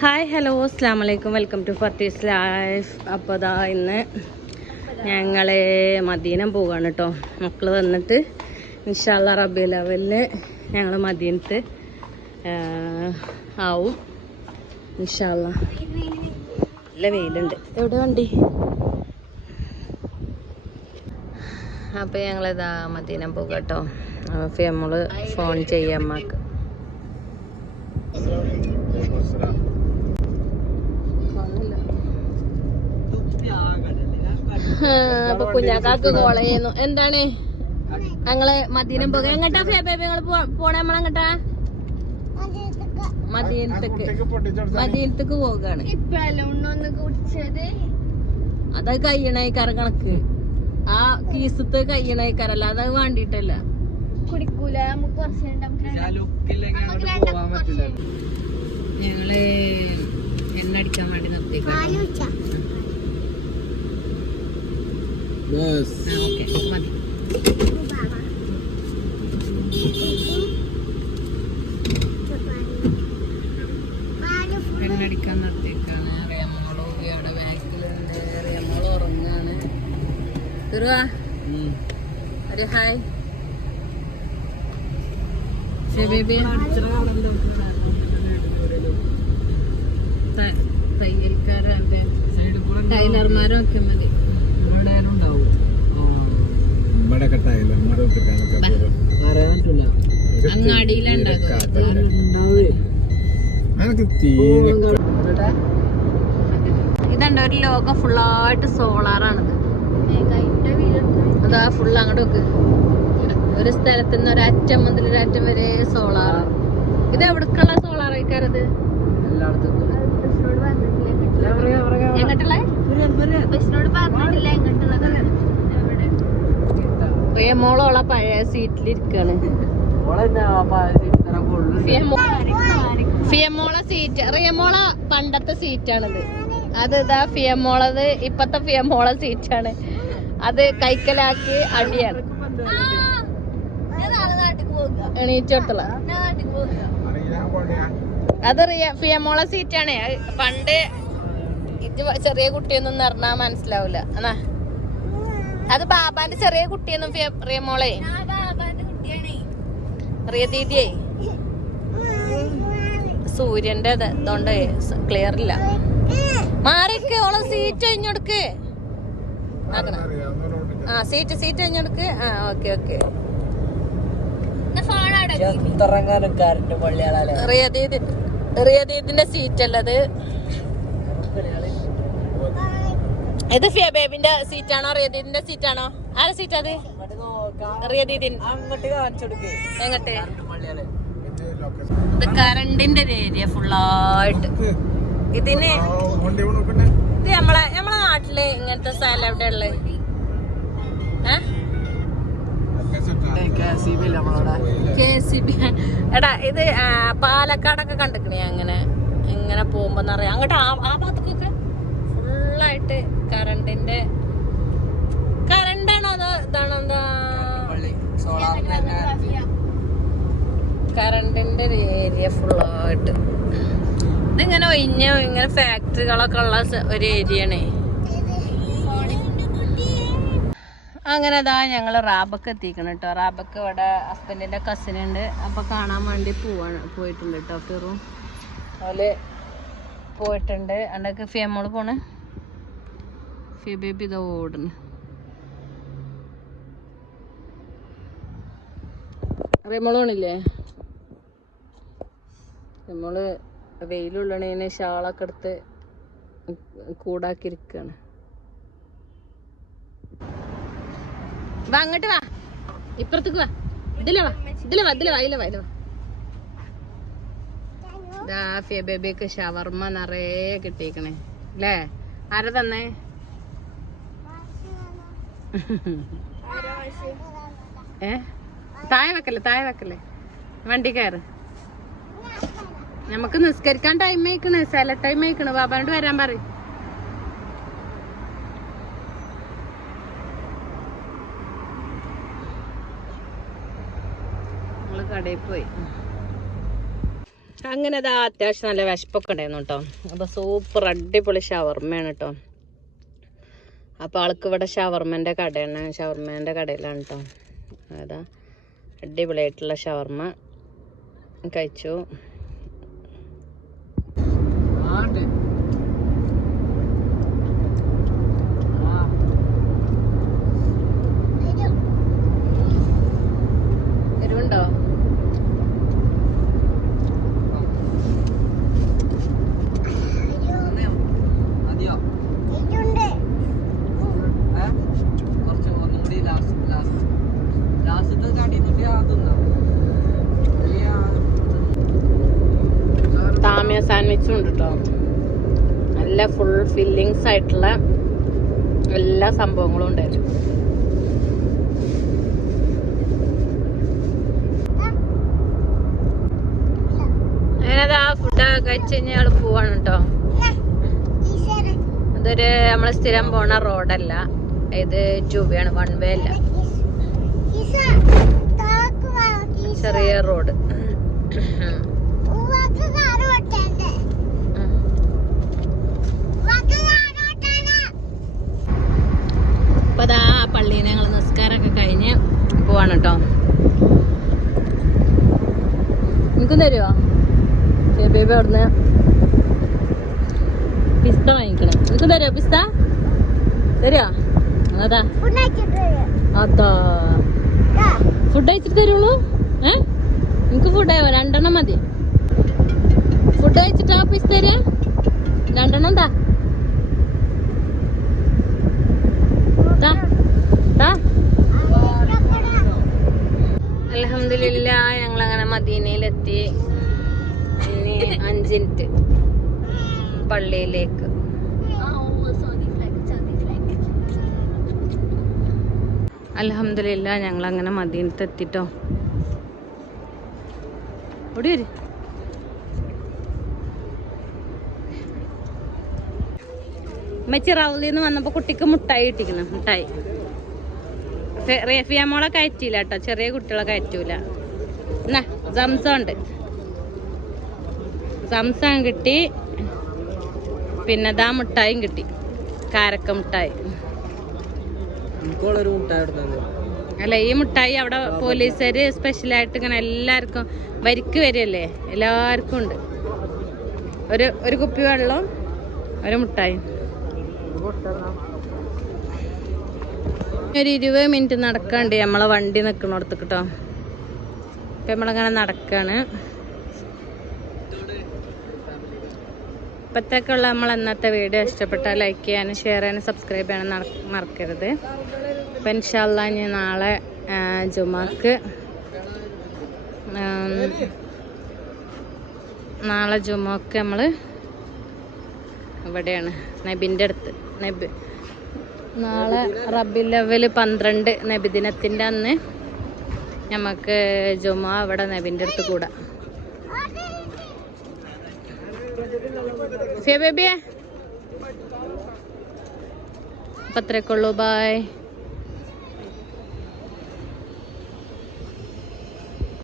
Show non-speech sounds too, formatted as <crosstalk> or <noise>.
Hi hello അസ്സാം വലൈക്കും welcome to ഫർട്ടീസ് life അപ്പോൾ ദാ ഇന്ന് ഞങ്ങൾ മദീനം പോവുകയാണ് കേട്ടോ മക്കൾ വന്നിട്ട് ഇൻഷാല്ല റബി ലെവലിന് ഞങ്ങൾ മദീനത്ത് ആവും. ഇൻഷാല്ല നല്ല വെയിലുണ്ട്. എവിടെ വണ്ടി അപ്പോൾ ഞങ്ങളിതാ മദീനം പോകുക കേട്ടോ അപ്പോൾ നമ്മൾ ഫോൺ ചെയ്യാം അമ്മയ്ക്ക് <laughs> അപ്പൊ കുഞ്ഞാക്കാക്ക് കോള ചെയ്യുന്നു എന്താണ്? ഞങ്ങൾ മദീനം പോക എങ്ങട്ടാ ബേബി ഞങ്ങൾ പോണേ നമ്മളെങ്ങട്ടാ മദീനത്തേക്ക്. മദീനത്തേക്ക്. പോകാണ്. അത് കയ്യണേക്കാര കണക്ക്. ആ കീസത്ത് കയ്യണേക്കാരല്ല അത് വേണ്ടിട്ടല്ല കുടിക്കൂല. നമുക്ക് കുറച്ച് ഞങ്ങൾ എണ്ണ അടിക്കാൻ വേണ്ടി നിർത്തിക്കാം മതി എണ്ണടിക്കാൻ നിർത്തിയേക്കാണ്. റിയമോൾ അവിടെ ബാക്കിലുണ്ട് റിയമോൾ ഉറങ്ങാണ്. തുറുവാ ഒരു ഹായ്. ബേബി. തയ്യൽക്കാരെ അങ്ങാടിയിലുണ്ടാകും ഇതുണ്ട് ഒരു ലോകം ഫുള്ളായിട്ട് സോളാറാണത്. അതാ ഫുൾ അങ്ങോട്ട് വെക്ക് ഒരു സ്ഥലത്ത് നിന്ന് ഒരറ്റം മുതൽ ഒരറ്റം വരെ സോളാർ. ഇത് എവിടെക്കുള്ള സോളാർ ആയിക്കാരത് എങ്ങോട്ടുള്ള പറഞ്ഞിട്ടില്ല എങ്ങോട്ടുള്ളത് എവിടെ റിയമോളോളെ പഴയ സീറ്റിലിരിക്കാണ്. ഫിയമോള സീറ്റ് റിയമോള പണ്ടത്തെ സീറ്റാണിത്. അത് ഇതാ ഫിയമോളത് ഇപ്പത്തെ ഫിയമോള സീറ്റാണ്. അത് കൈക്കലാക്കി അടിയാണ്. എണീച്ചോട്ടുള്ള അത് റിയ ഫിയമോള സീറ്റാണ്. പണ്ട് ഇത് ചെറിയ കുട്ടിയൊന്നും നിറഞ്ഞാ മനസ്സിലാവൂല. എന്നാ? അത് ബാബാന്റെ ചെറിയ കുട്ടിയെന്നും റിയമോളെ. റിയ ദീദിയേ. സൂര്യന്റെ ഇത് ഇതുകൊണ്ട് ക്ലിയർ ഇല്ല. മാറിക്ക് ഓളെ സീറ്റ് കഴിഞ്ഞെടുക്ക് ആ സീറ്റ് സീറ്റ് കഴിഞ്ഞെടുക്ക് ആ ഓക്കെ ഓക്കെ റിയ ദീദി റിയ ദീദിന്റെ സീറ്റ് അല്ലത് ഇത് ഫിയബേബിന്റെ സീറ്റാണോ റിയദീദിന്റെ സീറ്റാണോ ആരുടെ സീറ്റ് അത്? റിയദീദിൻ. എങ്ങട്ടെ? ഇത് കറണ്ടിന്റെ ഏരിയ ഫുള്ളായിട്ട് ഇതിന് ഇത് നമ്മളെ നമ്മളെ നാട്ടിൽ ഇങ്ങനത്തെ സ്ഥലം എവിടെ ഉള്ളത്? എടാ ഇത് പാലക്കാടൊക്കെ കണ്ടിക്കണേ അങ്ങനെ ഇങ്ങനെ പോകുമ്പോ അറിയാം അങ്ങോട്ട് ആ ആ ഫുള്ളായിട്ട് കറണ്ടിന്റെ കറണ്ടാണോ അതോ ഇതാണോ എന്താ? കറണ്ടിന്റെ ഒരു ഏരിയ ഫുള്ളായിട്ട് ഇതിങ്ങനെ ഒഴിഞ്ഞ ഇങ്ങനെ ഫാക്ടറികളൊക്കെ ഉള്ള ഒരു ഏരിയ ആണേ. അങ്ങനെ അതാ ഞങ്ങൾ റാബക്ക് എത്തിക്കണം കേട്ടോ റാബക്ക് ഇവിടെ ഹസ്ബൻഡിന്റെ കസിൻ ഉണ്ട് അപ്പൊ കാണാൻ വേണ്ടി പോവാണ്. പോയിട്ടുണ്ട് കേട്ടോ ഫിറും. അതുപോലെ പോയിട്ടുണ്ട്. അണ്ടൊക്കെ ഫിയമോൾ പോണ്. ഫി ബേബി ഇതാ ഓടുന്നു റിമോൾ പോണില്ലേ നമ്മൾ വെയിലുള്ളണേന് ഷാളൊക്കെ എടുത്ത് കൂടാക്കിയിരിക്കാണ്. വാ അങ്ങോട്ട് വാ. ഇപ്പുറത്തേക്ക് വാ. ഇതിലെ വാ. ഇതിലെ വാ ഇതിലെ വാ ഇതിലെ വാ ഇതിലെ വാ. ഫിയ ബേബിക്ക് ഷവർമ്മ നിറയെ കിട്ടിയേക്കണേ അല്ലേ ആരാ തന്നേ? ഏ? താഴെ വെക്കല്ലേ താഴെ വെക്കല്ലേ? വണ്ടി കയറ്. നമുക്ക് നിസ്കരിക്കാൻ ടൈം ആയിക്കണ് സെല ടൈം ആയിക്കണ്. ബാബാനോട് വരാൻ പറ പോയി. അങ്ങനെ അത് അത്യാവശ്യം നല്ല വിശപ്പൊക്കെ ഉണ്ടായിരുന്നു കേട്ടോ അപ്പൊ സൂപ്പർ അടിപൊളി ഷവർമ്മയാണ് കേട്ടോ അപ്പൊ ആൾക്ക് ഇവിടെ ഷവർമ്മന്റെ കടയാണ്. ഷവർമ്മന്റെ കടയിലാണ് കേട്ടോ അതാ അടിപൊളിയായിട്ടുള്ള ഷവർമ്മ കഴിച്ചു. സാൻഡ്വിച്ചും ഉണ്ട് കേട്ടോ നല്ല ഫുൾ ഫില്ലിങ്സ് ആയിട്ടുള്ള എല്ലാ സംഭവങ്ങളും ഉണ്ടായിരുന്നു. അങ്ങനെതാ ഫുഡ് കഴിച്ച് കഴിഞ്ഞാൽ ഞങ്ങൾ പോവാണ് കേട്ടോ അതൊരു നമ്മൾ സ്ഥിരം പോണ റോഡല്ല. ഇത് ജൂബിയാണ് വൺ വേ അല്ല ചെറിയ റോഡ് അപ്പൊ അതാ പള്ളിയിൽ ഞങ്ങൾ നിസ്കാരമൊക്കെ കഴിഞ്ഞ് പോവാണ് കേട്ടോ നിനക്കും തരുമോ ബേബി അവിടുന്ന് പിസ്ത വാങ്ങിക്കണം നിനക്കും തരുമോ പിസ്ത? തരുമോ അതാ. അതാ. ഫുഡ് കഴിച്ചിട്ട് തരുള്ളൂ? ഏ? നിനക്ക് ഫുഡ് രണ്ടെണ്ണം മതി. ഫുഡ് കഴിച്ചിട്ടാ പിസ്ത തരാ. രണ്ടെണ്ണം താ. അലഹമില്ല ഞങ്ങൾ അങ്ങനെ മദീനയിലെത്തി. ഇനി അഞ്ച് മിനിറ്റ് പള്ളിയിലേക്ക്. അലഹമില്ല ഞങ്ങൾ അങ്ങനെ മദീനത്ത് എത്തിട്ടോ ഓടി വരും. ഉമ്മച്ചി റൗലിന്ന് വന്നപ്പോ കുട്ടിക്ക് മുട്ടായി കിട്ടിക്കുന്നു മുട്ടായി. റേഫിയ മോളെ കയറ്റിയില്ല കേട്ടോ ചെറിയ കുട്ടികളെ കയറ്റൂല. എന്നാ സംസം കിട്ടി പിന്നെ ദാ മുട്ടായും കിട്ടി കാരക്ക മുട്ടായി. അല്ല ഈ മുട്ടായി അവിടെ പോലീസുകാര് സ്പെഷ്യലായിട്ട് ഇങ്ങനെ എല്ലാവർക്കും വരിക്ക് വരികയല്ലേ? എല്ലാവർക്കും ഉണ്ട്. ഒരു ഒരു കുപ്പി വെള്ളം ഒരു മുട്ടായി. ഒരു ഇരുപത് മിനിറ്റ് നടക്കാണ്ട് നമ്മളെ വണ്ടി നിൽക്കണോടത്ത് കേട്ടോ. ഇപ്പം നമ്മളങ്ങനെ നടക്കാണ്. ഇപ്പത്തേക്കുള്ള നമ്മൾ അന്നത്തെ വീഡിയോ ഇഷ്ടപ്പെട്ടാൽ ലൈക്ക് ചെയ്യാനും ഷെയർ ചെയ്യാനും സബ്സ്ക്രൈബ് ചെയ്യാനും മറക്കരുത്. അപ്പം ഇൻഷാല്ല ഇനി നാളെ ജുമാക്ക് നാളെ ജുമാക്ക് നമ്മൾ ഇവിടെയാണ് നബിന്റെ അടുത്ത്. നബി നാളെ റബി ലെവൽ പന്ത്രണ്ട് നബിദിനത്തിന്റെ അന്ന് നമുക്ക് ജുമാ അവിടെ നബിന്റെ അടുത്ത് കൂടാം. ഫിയ ബേബിയെ അപ്പം അത്രയൊക്കെ ഉള്ളൂ ബായ്